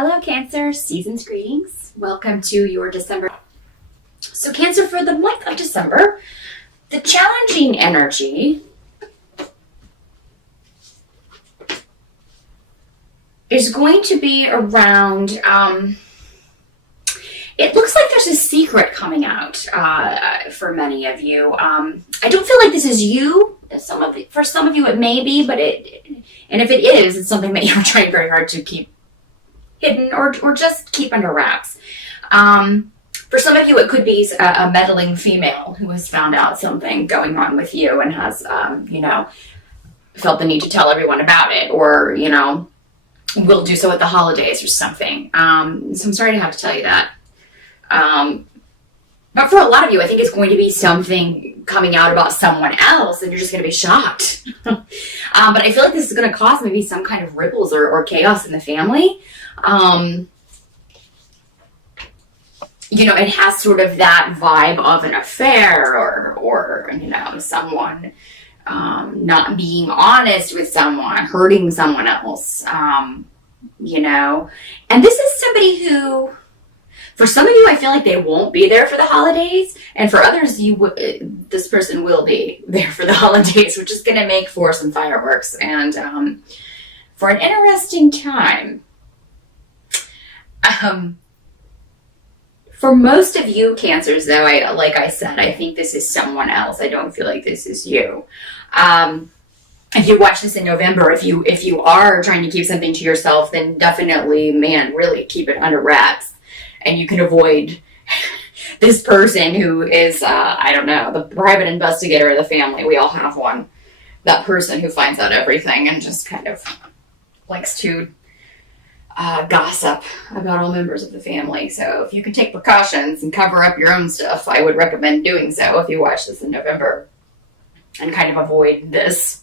Hello, Cancer. Season's greetings. Welcome to your December. So, Cancer, for the month of December, the challenging energy is going to be around, it looks like there's a secret coming out for many of you. I don't feel like this is you. For some of you, it may be, and if it is, it's something that you're trying very hard to keep hidden or just keep under wraps. For some of you, it could be a meddling female who has found out something going on with you and has, felt the need to tell everyone about it, or, will do so at the holidays or something. So I'm sorry to have to tell you that. But for a lot of you, I think it's going to be something coming out about someone else, and you're just going to be shocked. But I feel like this is going to cause maybe some kind of ripples or chaos in the family. It has sort of that vibe of an affair or someone not being honest with someone, hurting someone else, and this is somebody who, for some of you, I feel like they won't be there for the holidays, and for others, this person will be there for the holidays, which is going to make for some fireworks and for an interesting time. For most of you Cancers, though, like I said, I think this is someone else. I don't feel like this is you. If you watch this in November, if you are trying to keep something to yourself, then definitely, really keep it under wraps. And you can avoid this person who is, the private investigator of the family. We all have one. That person who finds out everything and just kind of likes to gossip about all members of the family. So if you can take precautions and cover up your own stuff, I would recommend doing so if you watch this in November, and kind of avoid this.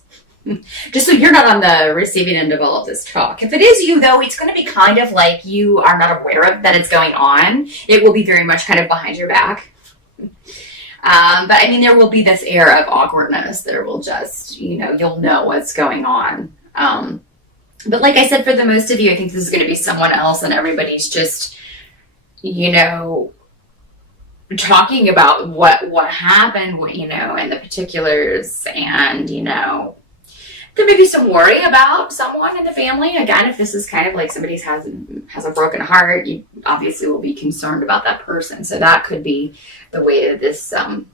Just so you're not on the receiving end of all of this talk. If it is you, though, it's going to be kind of like you are not aware of that it's going on. It will be very much kind of behind your back. But there will be this air of awkwardness. There will just, you'll know what's going on. But like I said, for the most of you, I think this is going to be someone else, and everybody's just, talking about what happened, and the particulars, and, there may be some worry about someone in the family. Again, if this is kind of like somebody has a broken heart, you obviously will be concerned about that person. So that could be the way that this kind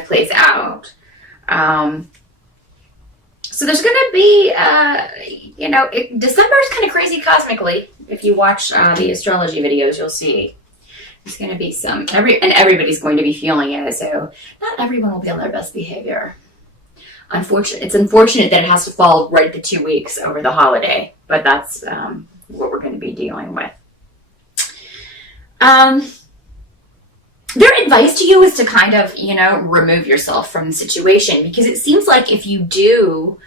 of plays out. So there's going to be, December is kind of crazy cosmically. If you watch the astrology videos, you'll see there's going to be everybody's going to be feeling it. So not everyone will be on their best behavior. It's unfortunate that it has to fall right at the 2 weeks over the holiday, but that's what we're going to be dealing with. Their advice to you is to kind of, remove yourself from the situation, because it seems like if you do,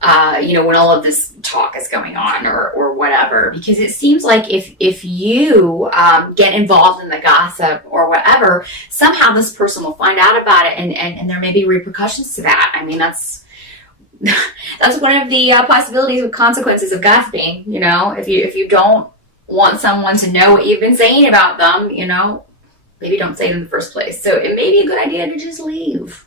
when all of this talk is going on or whatever, because it seems like if you get involved in the gossip or whatever, somehow this person will find out about it, and there may be repercussions to that. That's one of the possibilities with consequences of gossiping. If you don't want someone to know what you've been saying about them, maybe don't say it in the first place. So it may be a good idea to just leave,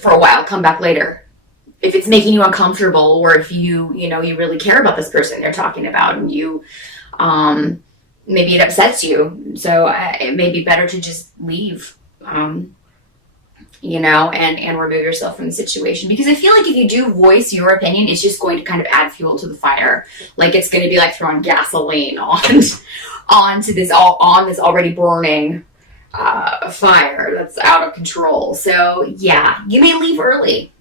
for a while, come back later. If it's making you uncomfortable, or if you really care about this person they're talking about, and you, maybe it upsets you. So it may be better to just leave, and remove yourself from the situation. Because I feel like if you do voice your opinion, it's just going to kind of add fuel to the fire. Like it's going to be like throwing gasoline onto this already burning fire that's out of control. So yeah, you may leave early.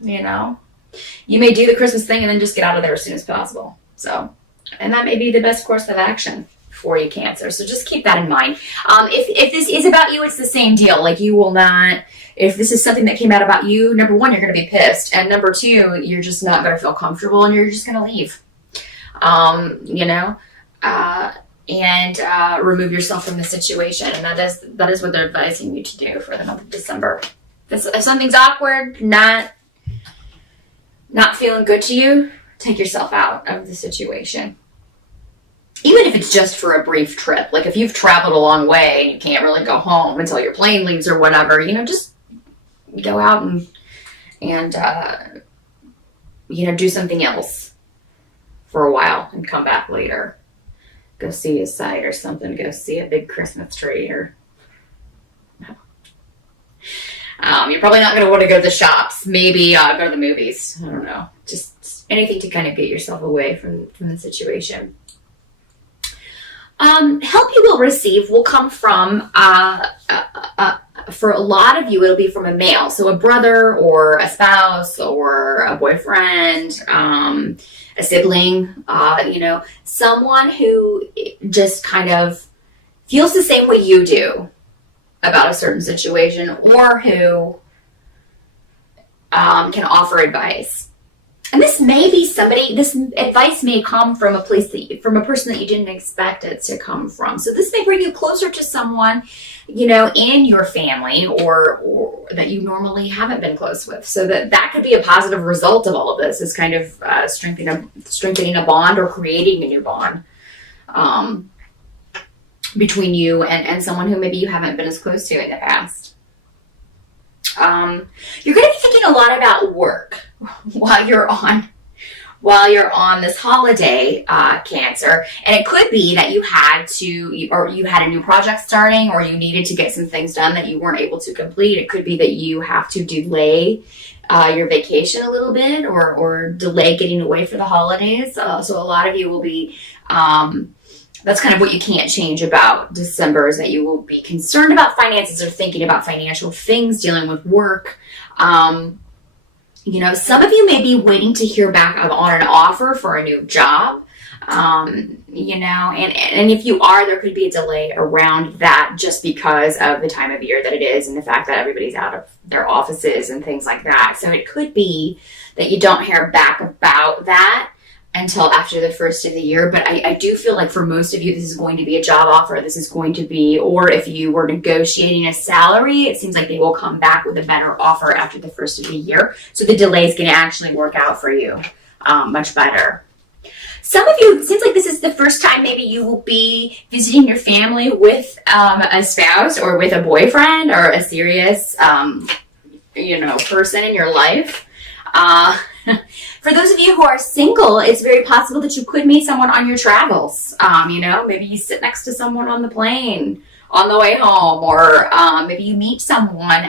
You may do the Christmas thing and then just get out of there as soon as possible. So, and that may be the best course of action for you, Cancer. So just keep that in mind. If this is about you, it's the same deal. Like you will not. If this is something that came out about you, number one, you're going to be pissed, and number two, you're just not going to feel comfortable, and you're just going to leave. And remove yourself from the situation. And that is what they're advising you to do for the month of December. If something's awkward, not feeling good to you, take yourself out of the situation. Even if it's just for a brief trip. Like if you've traveled a long way and you can't really go home until your plane leaves or whatever, just go out and do something else for a while and come back later. Go see a sight or something. Go see a big Christmas tree or... you're probably not going to want to go to the shops. Maybe go to the movies. I don't know. Just anything to kind of get yourself away from the situation. Help you will receive will come from, for a lot of you, it'll be from a male. So a brother or a spouse or a boyfriend, a sibling, someone who just kind of feels the same way you do about a certain situation, or who can offer advice. And this may be this advice may come from from a person that you didn't expect it to come from. So this may bring you closer to someone, in your family or that you normally haven't been close with. So that could be a positive result of all of this, is kind of strengthening a bond or creating a new bond between you and someone who maybe you haven't been as close to in the past. You're going to be thinking a lot about work while you're on this holiday, Cancer. And it could be that you had a new project starting, or you needed to get some things done that you weren't able to complete. It could be that you have to delay your vacation a little bit, or delay getting away for the holidays. So a lot of you will be, that's kind of what you can't change about December, is that you will be concerned about finances or thinking about financial things, dealing with work. Some of you may be waiting to hear back on an offer for a new job, and if you are, there could be a delay around that just because of the time of year that it is and the fact that everybody's out of their offices and things like that. So it could be that you don't hear back about that until after the first of the year. But I do feel like for most of you, this is going to be a job offer. This is going to be, or if you were negotiating a salary, it seems like they will come back with a better offer after the first of the year. So the delay is going to actually work out for you much better. Some of you, it seems like this is the first time maybe you will be visiting your family with a spouse or with a boyfriend or a serious, person in your life. For those of you who are single, it's very possible that you could meet someone on your travels. Maybe you sit next to someone on the plane on the way home, or maybe you meet someone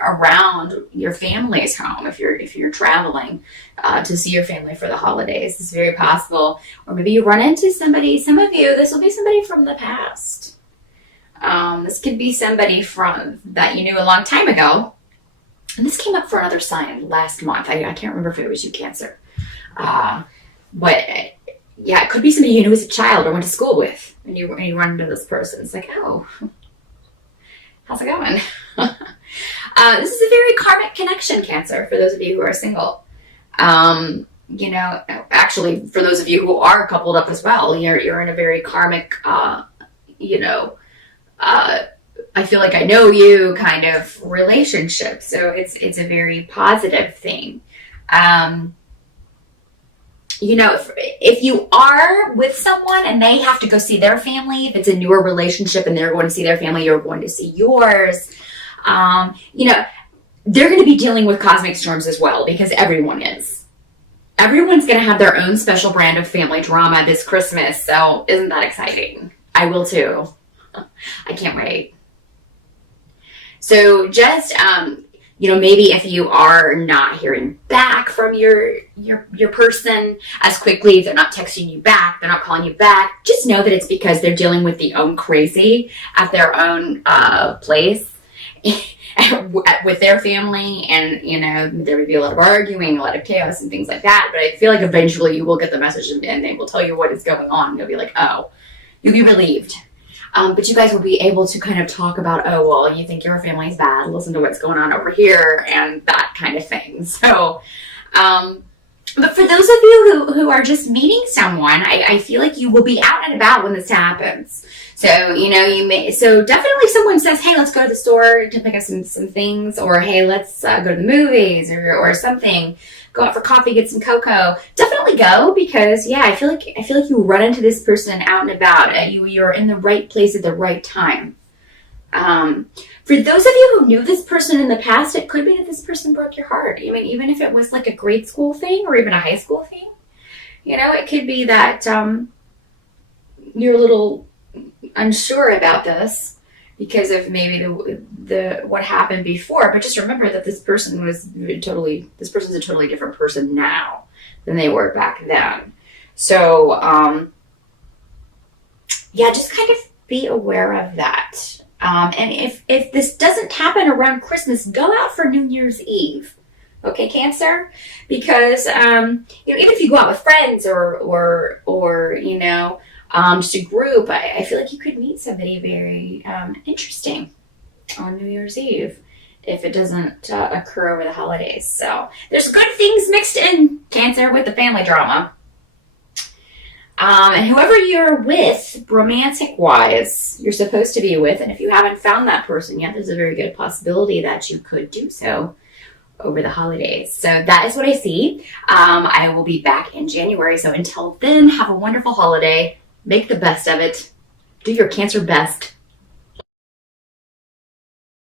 around your family's home if you're traveling to see your family for the holidays. It's very possible. Or maybe you run into somebody. Some of you, this will be somebody from the past. This could be somebody that you knew a long time ago. And this came up for another sign last month. I can't remember if it was you, Cancer. It could be somebody you knew as a child or went to school with, and you run into this person. It's like, oh, how's it going? This is a very karmic connection, Cancer, for those of you who are single. Actually, for those of you who are coupled up as well, you're in a very karmic, I feel like I know you kind of relationship. So it's a very positive thing. If you are with someone and they have to go see their family, if it's a newer relationship and they're going to see their family, you're going to see yours, they're going to be dealing with cosmic storms as well, because everyone is. Everyone's going to have their own special brand of family drama this Christmas. So isn't that exciting? I will too. I can't wait. So just, maybe if you are not hearing back from your person as quickly, they're not texting you back, they're not calling you back, just know that it's because they're dealing with the own crazy at their own place with their family. And, there would be a lot of arguing, a lot of chaos and things like that. But I feel like eventually you will get the message and they will tell you what is going on. And you'll be like, oh, you'll be relieved. But you guys will be able to kind of talk about, oh, well, you think your family's bad, listen to what's going on over here, and that kind of thing. So, but for those of you who are just meeting someone, I feel like you will be out and about when this happens. So, so definitely if someone says, hey, let's go to the store to pick up some things, or hey, let's go to the movies or something, go out for coffee, get some cocoa, definitely go, because yeah, I feel like you run into this person out and about. You're in the right place at the right time. For those of you who knew this person in the past, it could be that this person broke your heart. I mean, even if it was like a grade school thing or even a high school thing, you know, it could be that you're a little unsure about this because of maybe the what happened before. But just remember that this person's a totally different person now than they were back then. So yeah, just kind of be aware of that. And if this doesn't happen around Christmas, go out for New Year's Eve. Okay, Cancer? Because, you know, even if you go out with friends or you know, just a group, I feel like you could meet somebody very interesting on New Year's Eve if it doesn't occur over the holidays. So there's good things mixed in, Cancer, with the family drama. And whoever you're with, romantic-wise, you're supposed to be with, and if you haven't found that person yet, there's a very good possibility that you could do so over the holidays. So that is what I see. I will be back in January. So until then, have a wonderful holiday. Make the best of it. Do your Cancer best.